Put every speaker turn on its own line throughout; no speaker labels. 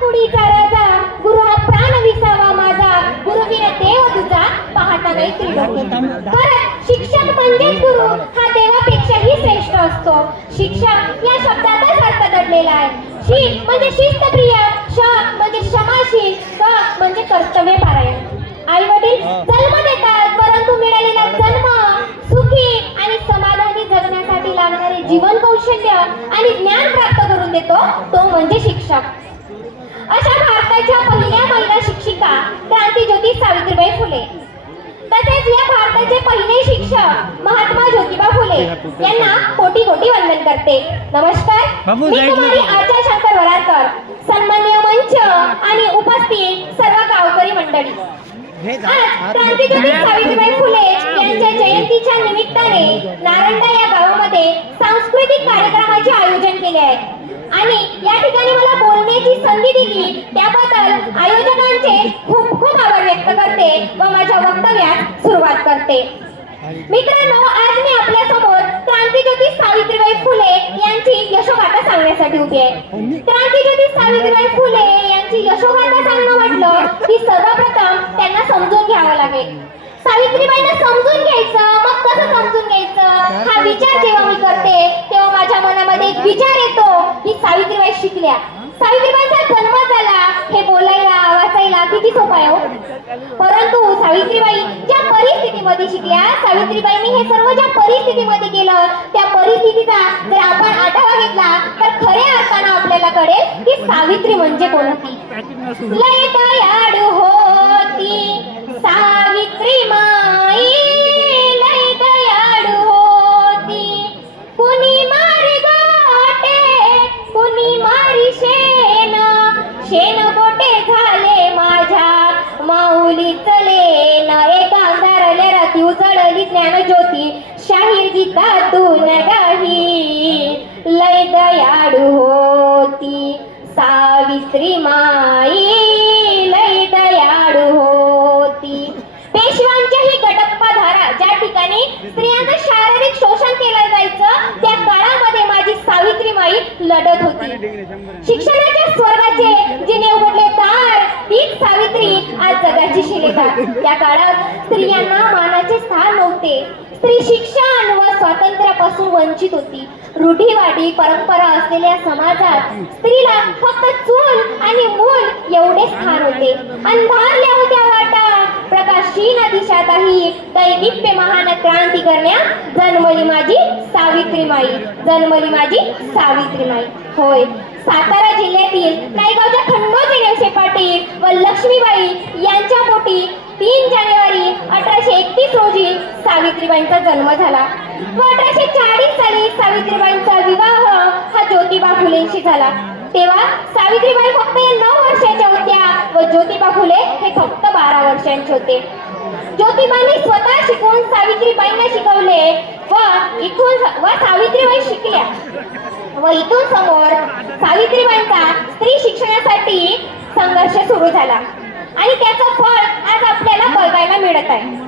कुडीचा राजा गुरु हा प्राण विसावा माझा. गुरुवीर देव तुझा पाहता नाही परत शिक्षक म्हणजेच गुरु हा देवापेक्षाही श्रेष्ठ असतो. शिक्षक या शब्दातच अर्थ दडलेला आहे. शी म्हणजे शिस्तप्रिय श म्हणजे क्षमाशील क म्हणजे कर्तव्य पारायण. आई वडील जन्म देतात परंतु मिळालेला जन्म सुखी आणि समाधानी जगण्यासाठी लागणारे जीवन कौशल्य आणि ज्ञान प्राप्त करून देतो तो म्हणजे शिक्षक. अशा भारताच्या पहिल्या महिला शिक्षिका क्रांतीज्योती सावित्रीबाई फुले. तसेच या भारताचे पहिले शिक्षक महात्मा ज्योतिबा फुले यांना कोटी कोटी वंदन करते. नमस्कार. मी कुमारी. आर्चा शंकर वराडकर सन्मान्य मंच आणि उपस्थित सर्व गावकरी मंडळी. क्रांतीज्योती सावित्रीबाई फुले यांच्या जयंतीच्या निमित्ताने नारंडा या गावामध्ये सांस्कृतिक कार्यक्रमाचे आयोजन केले आहे. आणि या ठिकाणी मला बोलण्याची संधी दिली. त्याबद्दल आयोजकांचे खूप खूप आभार व्यक्त करते व माझ्या वक्तव्यात सुरुवात करते. मित्रांनो आज मी आपल्यासमोर क्रांतीज्योती सावित्रीबाई फुले यांची यशोगाथा सांगण्यासाठी उभी आहे. क्रांतीज्योती सावित्रीबाई फुले यांची यशोगाथा सांगणं म्हटलं की सर्वप्रथम त्यांना समजून घ्यावं लागेल. सावित्रीबाईंना समजून घ्यायचं मग कसं समजून घ्यायचं? हा विचार जेव्हा मी करते तेव्हा माझ्या मनामध्ये एक विचार येतो की सावित्रीबाई शिकल्या. सावित्रीबाईंचा जन्म झाला हे बोलायला वाचायला किती सोपं आहे हो. परंतु सावित्रीबाई ज्या परिस्थितीमध्ये शिकल्या सावित्रीबाईंनी हे सर्व ज्या परिस्थितीमध्ये केलं त्या परिस्थितीचा जर आपण आढावा घेतला तर खऱ्या अर्थानं आपल्याला कळेल की सावित्री म्हणजे कोण होती. लय दयाळू होती. सावित्री मा राती उजळली ज्ञान ज्योती शाहीर गीतातून गाही लय दयाळू होती. सावित्री माई लय दयाळू होती. पेशव्यांच्या ही गटप्पा धारा ज्या ठिकाणी स्त्रियांचं शारीरिक शोषण केलं जायचं त्या काळामध्ये माझी सावित्री माई लढत होती. शिक्षणाच्या स्वर्गाचे जिने तीच सावित्री आज जगाची शिलेदार त्या काळात स्त्रियांना मानाचे स्थान नव्हते. स्त्री शिक्षण व स्वातंत्र्यापासून वंचित होती. रूढीवादी परंपरा असलेल्या समाजात स्त्रीला फक्त चूल आणि मूल एवढे स्थान होते. अंधारल्या होत्या वाटा. प्रकाशहीन दिशातही दैदिप्य महान क्रांती करण्या जन्मली माझी सावित्री माई जन्मली माझी सावित्री माई होय. सातारा जिल्ह्यातील नायगावच्या लक्ष्मीबाई यांच्या पोटी तीन जानेवारी अठराशे एकतीस रोजी सावित्रीबाईंचा जन्म झाला. व अठराशे चाळीस साली सावित्रीबाईंचा विवाह हा ज्योतिबा फुलेंशी झाला. तेव्हा सावित्रीबाई फक्त नऊ वर्षाच्या होत्या व ज्योतिबा फुले हे फक्त बारा वर्षांचे होते. ज्योतिबांनी स्वतः शिकून सावित्रीबाईंना शिकवले व इथून व सावित्रीबाई शिकल्या. व इथून समोर सावित्रीबाईंचा स्त्री शिक्षणासाठी संघर्ष सुरू झाला आणि त्याचं फळ आज आपल्याला बघायला मिळत आहे.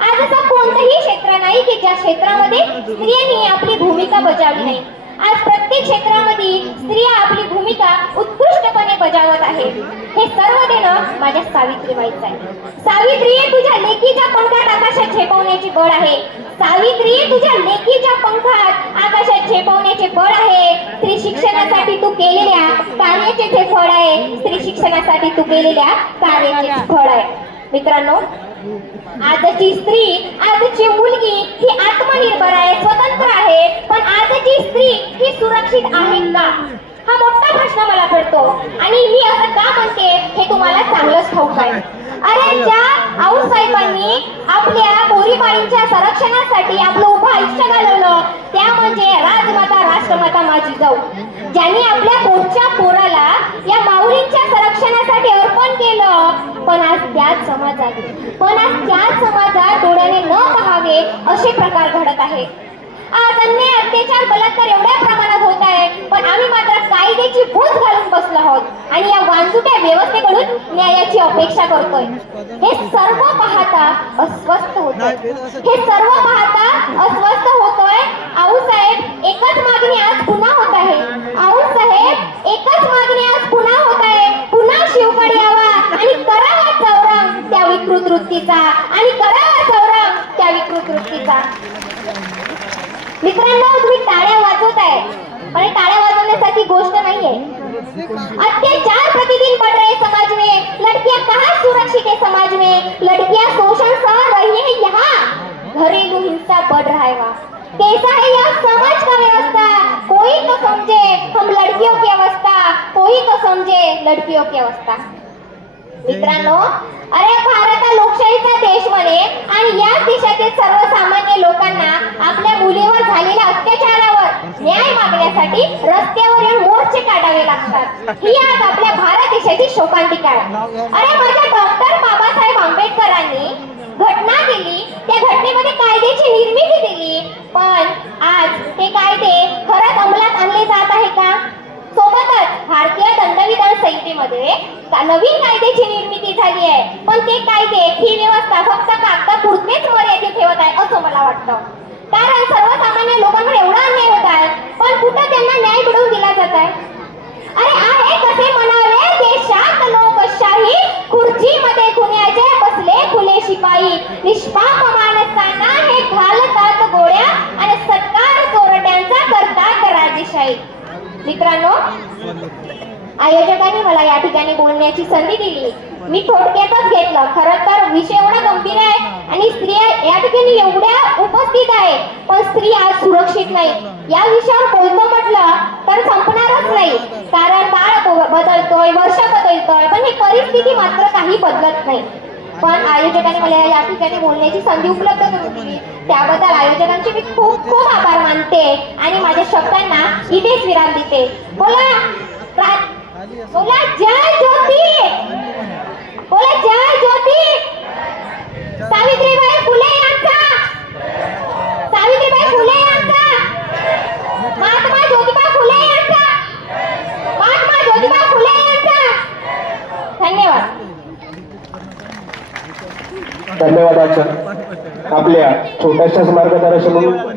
आज असं कोणतंही क्षेत्र नाही की ज्या क्षेत्रामध्ये स्त्रियांनी आपली भूमिका बजावली नाही. आज प्रत्येक क्षेत्रामध्ये स्त्रिया आपली भूमिका उत्कृष्टपणे बजावत आहेत हे सर्व देणं माझ्या सावित्रीबाईचं आहे. सावित्री तुझ्या लेकीच्या पंखात आकाशात झेपवण्याची बळ आहे. सावित्री तुझ्या लेकीच्या पंखात आकाशात झेपवण्याचे बळ आहे. स्त्री शिक्षणासाठी तू केलेल्या कार्याचे ते फळ आहे. स्त्री शिक्षणासाठी तू केलेल्या कार्याचे फळ आहे. मित्रांनो आजची स्त्री आजची मुलगी ही आत्मनिर्भर आहे स्वतंत्र आहे पण आजची स्त्री ही सुरक्षित आहे का? हा मोठा प्रश्न मला पडतो. आणि मी असं का म्हणते हे तुम्हाला चांगलंच ठाऊक आहे. अरे ज्या आऊसाहेबांनी आपल्या पोरीबाळींच्या संरक्षणासाठी आपलं उभं आयुष्य राजमाता राष्ट्रमाता माझी जाऊ ज्यांनी आपल्या पोटच्या पोराला या माऊलींच्या संरक्षणासाठी अर्पण केलं. पण आज त्याच समाजात पण आज त्याच समाजात डोळ्याने न पाहावे असे प्रकार घडत आहे आज अन्याय अत्याचार बलात्कार एवढ्या प्रमाणात होत आहे. पण आम्ही मात्र कायद्याची भूत घालून बसलो आहोत आणि या वांजुट्या व्यवस्थेकडून न्यायाची अपेक्षा करतोय. हे सर्व पाहता अस्वस्थ होत हे सर्व पाहता अस्वस्थ होतोय. एकच मागणी आज पुन्हा होत आहे. अहो साहेब एकच मागणी आज पुन्हा होत आहे. पुन्हा शिवकाळी यावा आणि करावा चौरंग त्या विकृत वृत्तीचा. आणि करावा चौरंग त्या विकृत वृत्तीचा. मित्रांनो तुम्ही टाळ्या वाजवत आहे. पण टाळ्या वाजवण्यासाठी गोष्ट नाहीये. अत्याचार प्रतिदिन बढ़ रहे समाज में. लड़कियां कहाँ सुरक्षित है समाज में? लड़कियां शोषण सह रही है यहाँ. घरेलू हिंसा बढ़ रहा है वहाँ. कैसा है यह समाज? तो समझे हम लड़कियों की अवस्था कोई तो समझे लड़कियों की अवस्था। मित्रांनो अरे भारत हा लोकशाहीचा देश म्हणे आणि या देशातील सर्वसामान्य लोकांना आपल्या मुलीवर झालेल्या अत्याचारावर न्याय मागण्यासाठी रस्त्यावर मोर्चे काढावे लागतात. ही आज आपल्या भारत देशाची शोकांतिका आहे. अरे माझ्या डॉक्टर बाबासाहेब आंबेडकरांनी घटना दिली त्या घटनेमध्ये कायद्याची निर्मिती दिली पण आज ते कायदे खरंच अंमलात आणले जात आहे का? सोबतच भारतीय दंडविधान संहितेमध्ये नवीन कायद्याची निर्मिती झाली आहे? पण ते कायदे ही व्यवस्था फक्त कागदापुरतेच मर्यादित ठेवत आहे असं मला वाटतं. कारण सर्वसामान्य लोकांवर एवढा अन्याय होत आहे पण कुठं त्यांना न्याय मिळवून दिला जात आहे? अरे आहे कसे म्हणावे? आयोजकांनी मला या ठिकाणी बोलण्याची संधी दिली. मी थोडक्यातच घेतलं. खरं तर विषय एवढा गंभीर आहे आणि स्त्रिया या ठिकाणी एवढ्या उपस्थित आहे पण स्त्री आज सुरक्षित नाही. या विषयावर बोलतो म्हटलं तर संपणारच नाही. कारण काळ बदलतोय वर्ष बदलतोय. पण ही परिस्थिती मात्र काही बदलत नाही. पण आयोजकांनी मला या ठिकाणी बोलण्याची संधी उपलब्ध करून दिली. त्याबद्दल आयोजकांचे मी खूप खूप आभार मानते आणि माझ्या शब्दांना इथेच विराम देते. बोला. बोला जय ज्योती! बोला जय ज्योती! सावित्रीबाई फुले यांचा! सावित्रीबाई फुले यांचा! महात्मा ज्योतिबा फुले यांचा! महात्मा ज्योतिबा फुले यांचा! धन्यवाद.
धन्यवाद आचार्य आपल्या छोट्याशाच मार्गदर्शन म्हणून